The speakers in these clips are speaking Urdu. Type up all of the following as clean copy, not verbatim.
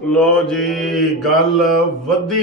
ਲੋ ਜੀ ਗੱਲ ਵਧਦੀ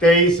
23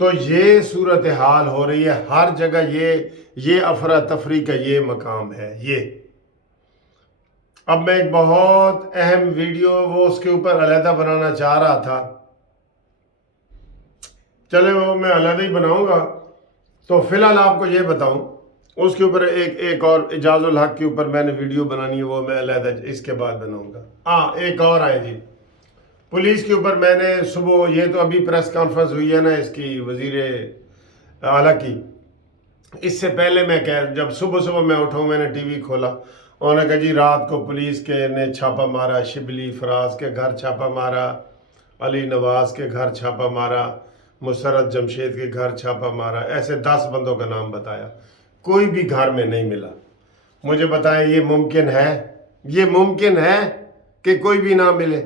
تو یہ صورتحال ہو رہی ہے ہر جگہ، یہ افراتفری کا یہ مقام ہے۔ یہ اب میں ایک بہت اہم ویڈیو وہ اس کے اوپر علیحدہ بنانا چاہ رہا تھا، چلے وہ میں علیحدہ ہی بناؤں گا۔ تو فی الحال آپ کو یہ بتاؤں، اس کے اوپر ایک اور اعجاز الحق کے اوپر میں نے ویڈیو بنانی ہے، وہ میں علیحدہ اس کے بعد بناؤں گا۔ ہاں ایک اور آئے جی، پولیس کے اوپر میں نے صبح، یہ تو ابھی پریس کانفرنس ہوئی ہے نا اس کی وزیر اعلیٰ کی، اس سے پہلے میں جب صبح میں اٹھوں میں نے ٹی وی کھولا، انہوں نے کہا جی رات کو پولیس کے نے چھاپا مارا، شبلی فراز کے گھر چھاپا مارا، علی نواز کے گھر چھاپا مارا، مسرت جمشید کے گھر چھاپا مارا، ایسے 10 بندوں کا نام بتایا، کوئی بھی گھر میں نہیں ملا۔ مجھے بتائیں یہ ممکن ہے؟ یہ ممکن ہے کہ کوئی بھی نہ ملے؟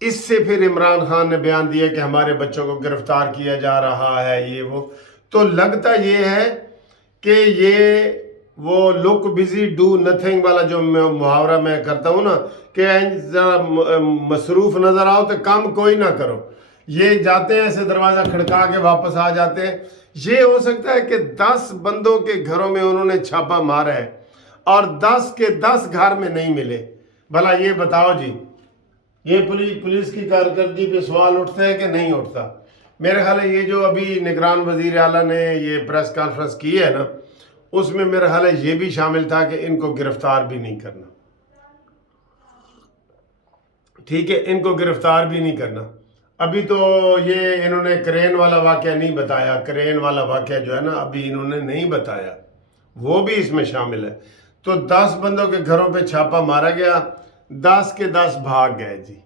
اس سے پھر عمران خان نے بیان دیا کہ ہمارے بچوں کو گرفتار کیا جا رہا ہے، یہ وہ۔ تو لگتا یہ ہے کہ یہ وہ لک بزی ڈو نتھنگ والا جو محاورہ میں کرتا ہوں نا، کہ ذرا مصروف نظر آؤ تو کام کوئی نہ کرو، یہ جاتے ہیں ایسے دروازہ کھڑکا کے واپس آ جاتے ہیں۔ یہ ہو سکتا ہے کہ 10 بندوں کے گھروں میں انہوں نے چھاپا مارا ہے اور 10 کے 10 گھر میں نہیں ملے۔ بھلا یہ بتاؤ جی، یہ پولیس کی کارکردگی پہ سوال اٹھتا ہے کہ نہیں اٹھتا؟ میرے خیال ہے یہ جو ابھی نگران وزیر اعلیٰ نے یہ پریس کانفرنس کی ہے نا، اس میں میرا خیال ہے یہ بھی شامل تھا کہ ان کو گرفتار بھی نہیں کرنا، ٹھیک ہے، ان کو گرفتار بھی نہیں کرنا۔ ابھی تو یہ انہوں نے کرین والا واقعہ نہیں بتایا، کرین والا واقعہ جو ہے نا ابھی انہوں نے نہیں بتایا، وہ بھی اس میں شامل ہے۔ تو 10 بندوں کے گھروں پہ چھاپا مارا گیا، 10 کے 10 بھاگ گئے جی۔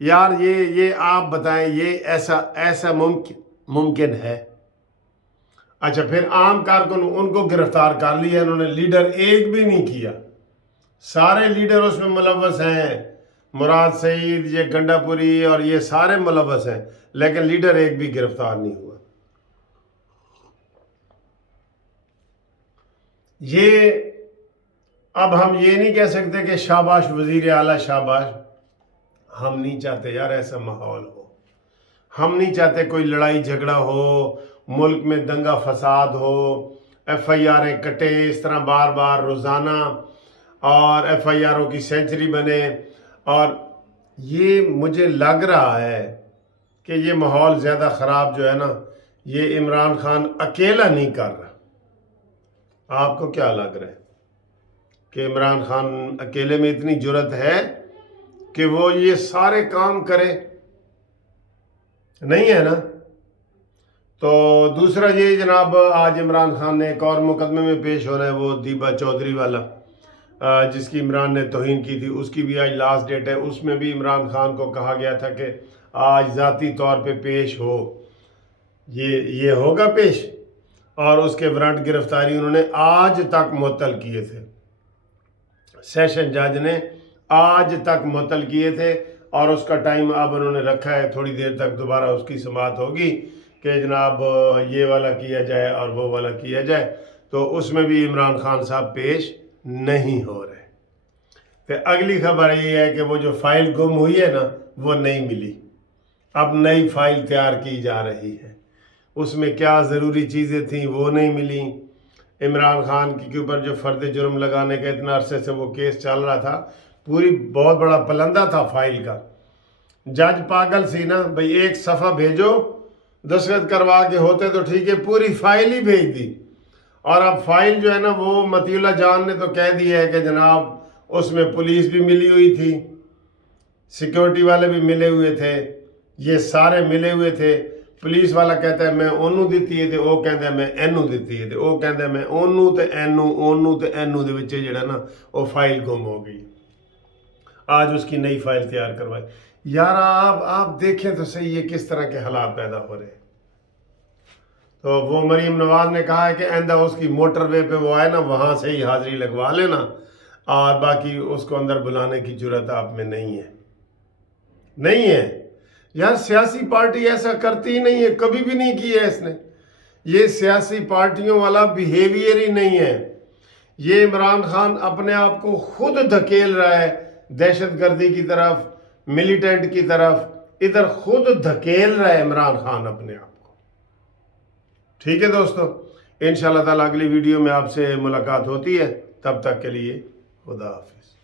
یار یہ آپ بتائیں، یہ ایسا ممکن ہے؟ اچھا پھر عام کارکن ان کو گرفتار کر لیا انہوں نے، لیڈر ایک بھی نہیں کیا، سارے لیڈر اس میں ملوث ہیں، مراد سعید، یہ گنڈا پوری اور یہ سارے ملوث ہیں، لیکن لیڈر ایک بھی گرفتار نہیں ہوا۔ یہ اب ہم یہ نہیں کہہ سکتے کہ شاباش وزیر اعلیٰ شاباش، ہم نہیں چاہتے یار ایسا ماحول ہو، ہم نہیں چاہتے کوئی لڑائی جھگڑا ہو، ملک میں دنگا فساد ہو، ایف آئی آریں کٹے اس طرح بار بار روزانہ، اور ایف آئی آروں کی سینچری بنے۔ اور یہ مجھے لگ رہا ہے کہ یہ ماحول زیادہ خراب جو ہے نا، یہ عمران خان اکیلا نہیں کر رہا۔ آپ کو کیا لگ رہا ہے کہ عمران خان اکیلے میں اتنی جرت ہے کہ وہ یہ سارے کام کرے؟ نہیں ہے نا۔ تو دوسرا یہ جناب، آج عمران خان نے ایک اور مقدمے میں پیش ہو رہا ہے، وہ دیبا چودھری والا، جس کی عمران نے توہین کی تھی، اس کی بھی آج لاسٹ ڈیٹ ہے۔ اس میں بھی عمران خان کو کہا گیا تھا کہ آج ذاتی طور پہ پیش ہو، یہ ہوگا پیش، اور اس کے وارنٹ گرفتاری انہوں نے آج تک معطل کیے تھے، سیشن جج نے آج تک معطل کیے تھے، اور اس کا ٹائم اب انہوں نے رکھا ہے، تھوڑی دیر تک دوبارہ اس کی سماعت ہوگی کہ جناب یہ والا کیا جائے اور وہ والا کیا جائے۔ تو اس میں بھی عمران خان صاحب پیش نہیں ہو رہے۔ تو اگلی خبر یہ ہے کہ وہ جو فائل گم ہوئی ہے نا، وہ نہیں ملی، اب نئی فائل تیار کی جا رہی ہے، اس میں کیا ضروری چیزیں تھیں وہ نہیں ملیں۔ عمران خان کے اوپر جو فرد جرم لگانے کا اتنا عرصے سے وہ کیس چل رہا تھا، پوری بہت بڑا پلندہ تھا فائل کا، جج پاگل سی نا، بھئی ایک صفحہ بھیجو، دستخط کروا کے ہوتے تو ٹھیک ہے، پوری فائل ہی بھیج دی۔ اور اب فائل جو ہے نا، وہ مطیع اللہ جان نے تو کہہ دیا ہے کہ جناب اس میں پولیس بھی ملی ہوئی تھی، سیکیورٹی والے بھی ملے ہوئے تھے، یہ سارے ملے ہوئے تھے۔ پولیس والا کہتا ہے میں اونوں دیتی ہے، وہ کہتا ہے میں اینوں دیتی ہے، وہ کہتا ہے میں اونوں تے اینوں دے وچے جڑا نا وہ فائل گم ہو گئی۔ آج اس کی نئی فائل تیار کروائی۔ یار آپ دیکھیں تو صحیح یہ کس طرح کے حالات پیدا ہو رہے ہیں۔ تو وہ مریم نواز نے کہا ہے کہ آئندہ اس کی موٹر وے پہ وہ آئے نا، وہاں سے ہی حاضری لگوا لینا، اور باقی اس کو اندر بلانے کی جرت آپ میں نہیں ہے۔ یار سیاسی پارٹی ایسا کرتی ہی نہیں ہے، کبھی بھی نہیں کی ہے اس نے، یہ سیاسی پارٹیوں والا بیہیویئر ہی نہیں ہے۔ یہ عمران خان اپنے آپ کو خود دھکیل رہا ہے دہشت گردی کی طرف، ملیٹنٹ کی طرف، ادھر خود دھکیل رہا ہے عمران خان اپنے آپ کو. ٹھیک ہے دوستو، انشاءاللہ تعالیٰ اگلی ویڈیو میں آپ سے ملاقات ہوتی ہے. تب تک کے لیے خدا حافظ.